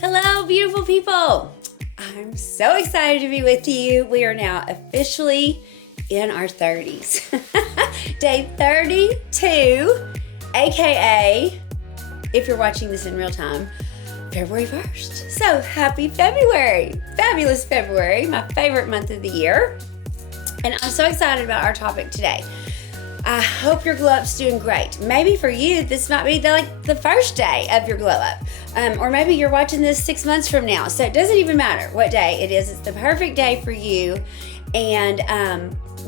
Hello, beautiful people. I'm so excited to be with you. We are now officially in our 30s. Day 32, aka, if you're watching this in real time, February 1st. So happy February. Fabulous February, my favorite month of the year. And I'm so excited about our topic today. I hope your glow up's doing great. Maybe for you, this might be the first day of your glow up. Or maybe you're watching this 6 months from now. So it doesn't even matter what day it is. It's the perfect day for you. And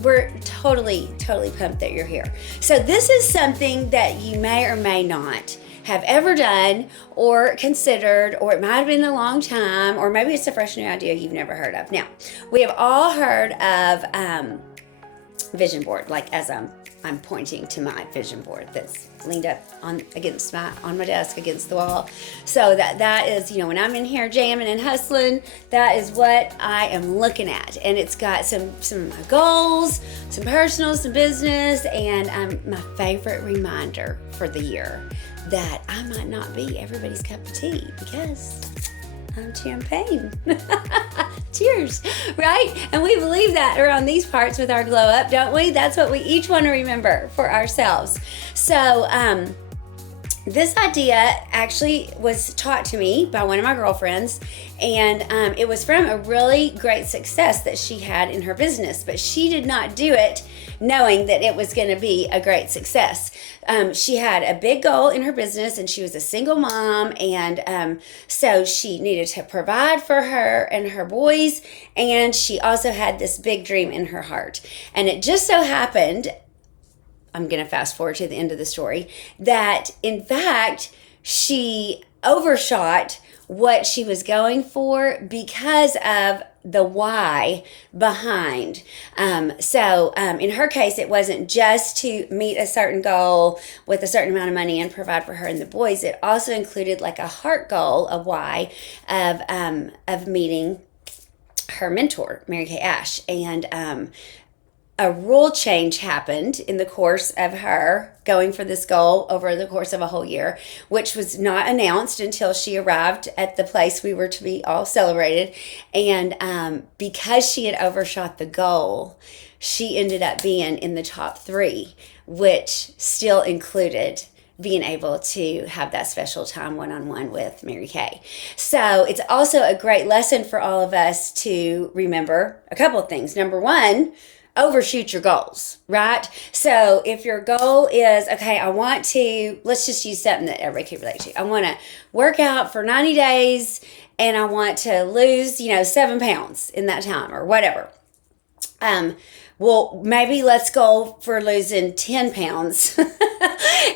we're totally pumped that you're here. So this is something that you may or may not have ever done or considered, or it might have been a long time, or maybe it's a fresh new idea you've never heard of. Now, we have all heard of vision board, like as I'm pointing to my vision board that's leaned up on my desk against the wall. So that is, when I'm in here jamming and hustling, that is what I am looking at. And it's got some goals, some personal, some business, and my favorite reminder for the year that I might not be everybody's cup of tea because I'm champagne. Cheers, right? And we believe that around these parts with our glow up, don't we? That's what we each want to remember for ourselves. So this idea actually was taught to me by one of my girlfriends, and it was from a really great success that she had in her business, but she did not do it knowing that it was going to be a great success. She had a big goal in her business, and she was a single mom, and so she needed to provide for her and her boys, and she also had this big dream in her heart. And it just so happened, I'm going to fast forward to the end of the story, that in fact she overshot what she was going for because of the why behind. So in her case, it wasn't just to meet a certain goal with a certain amount of money and provide for her and the boys. It also included like a heart goal, a why of meeting her mentor, Mary Kay Ash. And a rule change happened in the course of her going for this goal over the course of a whole year, which was not announced until she arrived at the place we were to be all celebrated. And because she had overshot the goal, she ended up being in the top 3, which still included being able to have that special time one-on-one with Mary Kay. So it's also a great lesson for all of us to remember a couple of things. Number one, overshoot your goals, right? So if your goal is, okay, I want to, let's just use something that everybody can relate to. I want to work out for 90 days and I want to lose, 7 pounds in that time or whatever. Well, maybe let's go for losing 10 pounds.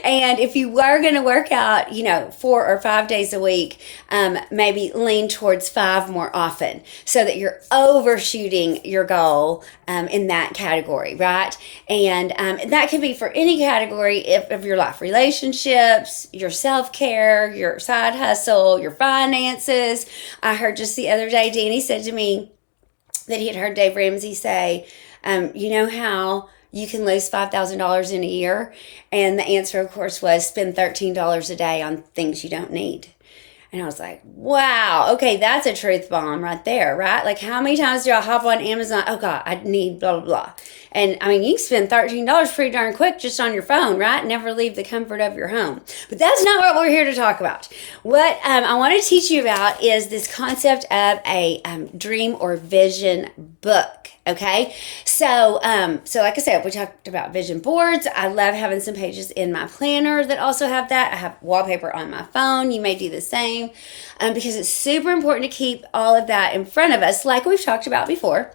And if you are going to work out, 4 or 5 days a week, maybe lean towards 5 more often so that you're overshooting your goal in that category, right? And that can be for any category of your life, relationships, your self-care, your side hustle, your finances. I heard just the other day, Danny said to me that he had heard Dave Ramsey say, you know how you can lose $5,000 in a year? And the answer, of course, was spend $13 a day on things you don't need. And I was like, wow, okay, that's a truth bomb right there, right? Like, how many times do I hop on Amazon? Oh, God, I need blah, blah, blah. And, you can spend $13 pretty darn quick just on your phone, right? Never leave the comfort of your home. But that's not what we're here to talk about. What I want to teach you about is this concept of a dream or vision book, okay? So like I said, we talked about vision boards. I love having some pages in my planner that also have that. I have wallpaper on my phone. You may do the same because it's super important to keep all of that in front of us, like we've talked about before.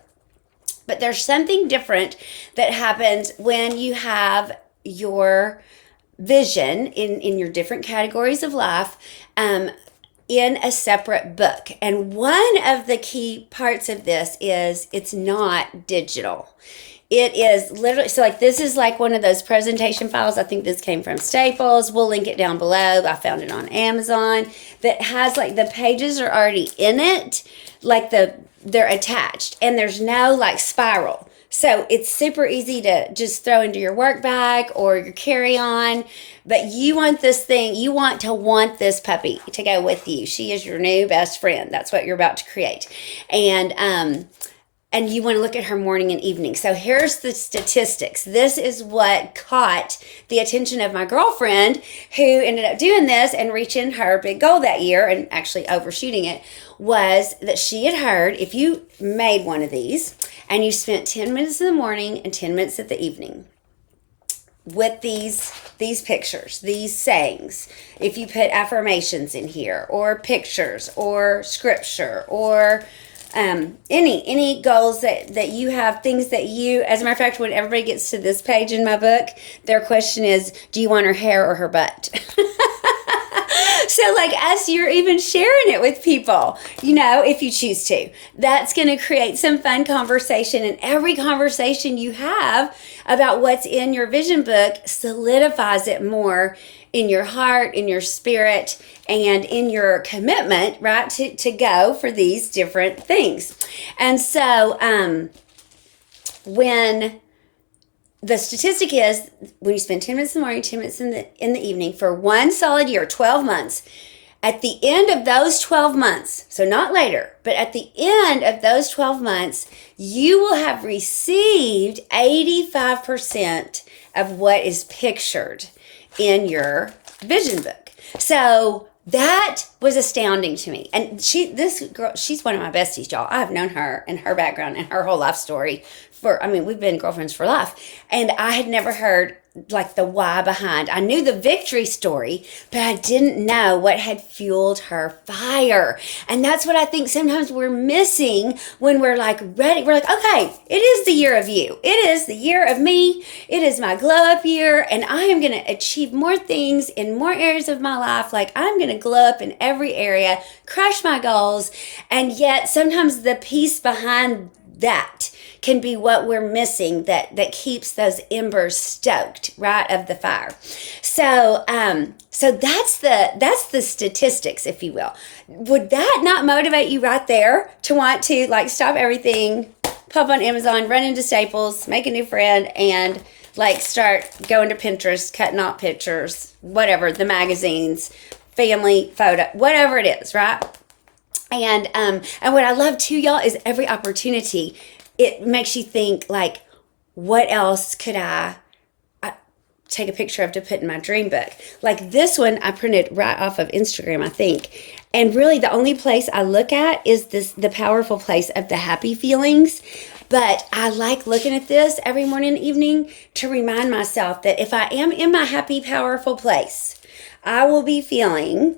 But there's something different that happens when you have your vision in your different categories of life in a separate book. And one of the key parts of this is it's not digital. It is literally, so like this is like one of those presentation files. I think this came from Staples. We'll link it down below. I found it on Amazon that has like the pages are already in it, like they're attached, and there's no like spiral. So it's super easy to just throw into your work bag or your carry-on. But you want this thing, you want this puppy to go with you. She is your new best friend. That's what you're about to create. And you want to look at her morning and evening. So here's the statistics. This is what caught the attention of my girlfriend, who ended up doing this and reaching her big goal that year and actually overshooting it, was that she had heard if you made one of these and you spent 10 minutes in the morning and 10 minutes at the evening with these pictures, these sayings, if you put affirmations in here or pictures or scripture or any goals that you have, things that you, as a matter of fact, when everybody gets to this page in my book, their question is, do you want her hair or her butt? So like as you're even sharing it with people, if you choose to, that's going to create some fun conversation, and every conversation you have about what's in your vision book solidifies it more in your heart, in your spirit, and in your commitment, right, to go for these different things. And so when the statistic is, when you spend 10 minutes in the morning, 10 minutes in the evening for one solid year, 12 months, at the end of those 12 months, so not later, but at the end of those 12 months, you will have received 85% of what is pictured in your vision book. So that was astounding to me. And this girl, she's one of my besties, y'all. I've known her and her background and her whole life story we've been girlfriends for life. And I had never heard like the why behind. I knew the victory story, but I didn't know what had fueled her fire. And that's what I think sometimes we're missing when we're like ready. We're like, okay, it is the year of you. It is the year of me. It is my glow up year. And I am going to achieve more things in more areas of my life. Like I'm going to glow up in every area, crush my goals. And yet sometimes the piece behind that can be what we're missing that keeps those embers stoked, right, of the fire. So that's the statistics, if you will. Would that not motivate you right there to want to like stop everything, pop on Amazon, run into Staples, make a new friend, and like start going to Pinterest, cutting out pictures, whatever, the magazines, family photo, whatever it is, right? And what I love too, y'all, is every opportunity, it makes you think like, what else could I take a picture of to put in my dream book? Like this one I printed right off of Instagram, I think. And really the only place I look at is the powerful place of the happy feelings. But I like looking at this every morning and evening to remind myself that if I am in my happy, powerful place, I will be feeling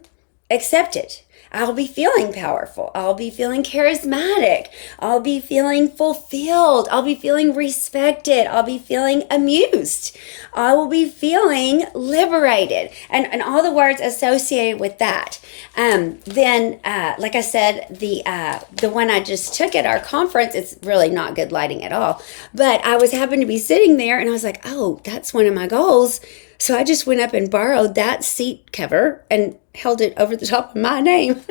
accepted. I'll be feeling powerful. I'll be feeling charismatic. I'll be feeling fulfilled. I'll be feeling respected. I'll be feeling amused. I will be feeling liberated. And all the words associated with that. Then, like I said, the one I just took at our conference, it's really not good lighting at all. But I happened to be sitting there and I was like, oh, that's one of my goals. So I just went up and borrowed that seat cover and held it over the top of my name.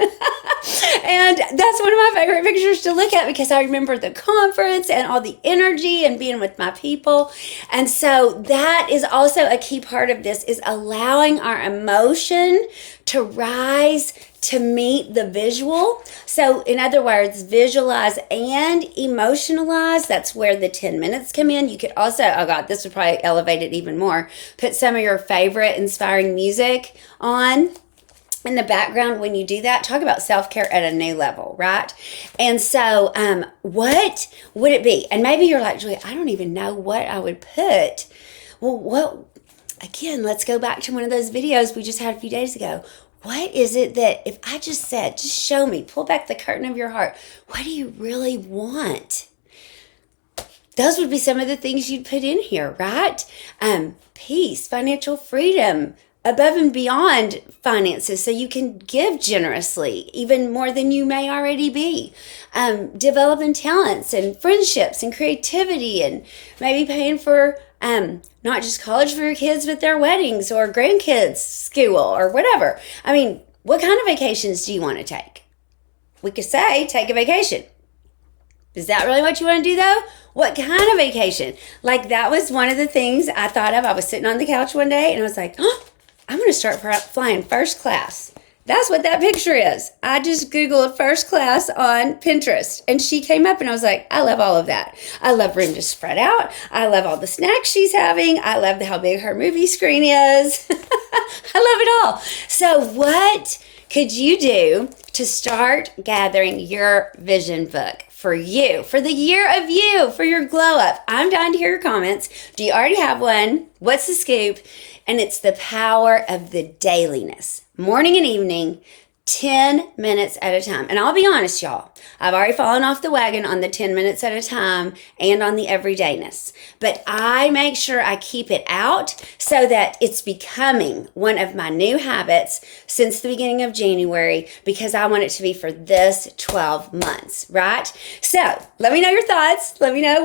And that's one of my favorite pictures to look at because I remember the conference and all the energy and being with my people. And so that is also a key part of this, is allowing our emotion to rise to meet the visual. So in other words, visualize and emotionalize. That's where the 10 minutes come in. You could also, oh God, this would probably elevate it even more. Put some of your favorite inspiring music on in the background when you do that. Talk about self-care at a new level, right? And so what would it be? And maybe you're like, Julia, I don't even know what I would put. Well, again, let's go back to one of those videos we just had a few days ago. What is it that if I just said, just show me, pull back the curtain of your heart, what do you really want? Those would be some of the things you'd put in here, right? Peace, financial freedom, above and beyond finances, so you can give generously, even more than you may already be. Developing talents and friendships and creativity, and maybe paying for not just college for your kids, but their weddings or grandkids' school or whatever. I mean, what kind of vacations do you want to take? We could say, take a vacation. Is that really what you want to do though? What kind of vacation? Like that was one of the things I thought of. I was sitting on the couch one day and I was like, oh, I'm going to start flying first class. That's what that picture is. I just Googled first class on Pinterest and she came up and I was like, I love all of that. I love room to spread out. I love all the snacks she's having. I love how big her movie screen is. I love it all. So what could you do to start gathering your vision book for you, for the year of you, for your glow up? I'm dying to hear your comments. Do you already have one? What's the scoop? And it's the power of the dailiness, morning and evening, 10 minutes at a time. And I'll be honest, y'all, I've already fallen off the wagon on the 10 minutes at a time and on the everydayness. But I make sure I keep it out so that it's becoming one of my new habits since the beginning of January, because I want it to be for this 12 months, right? So let me know your thoughts. Let me know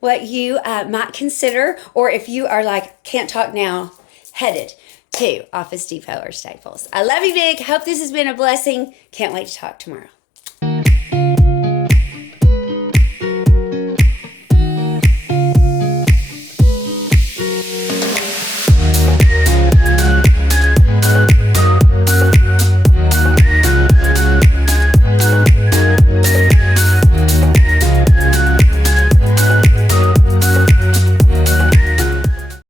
what you might consider, or if you are like, can't talk now, headed to Office Depot or Staples. I love you, big. Hope this has been a blessing. Can't wait to talk tomorrow.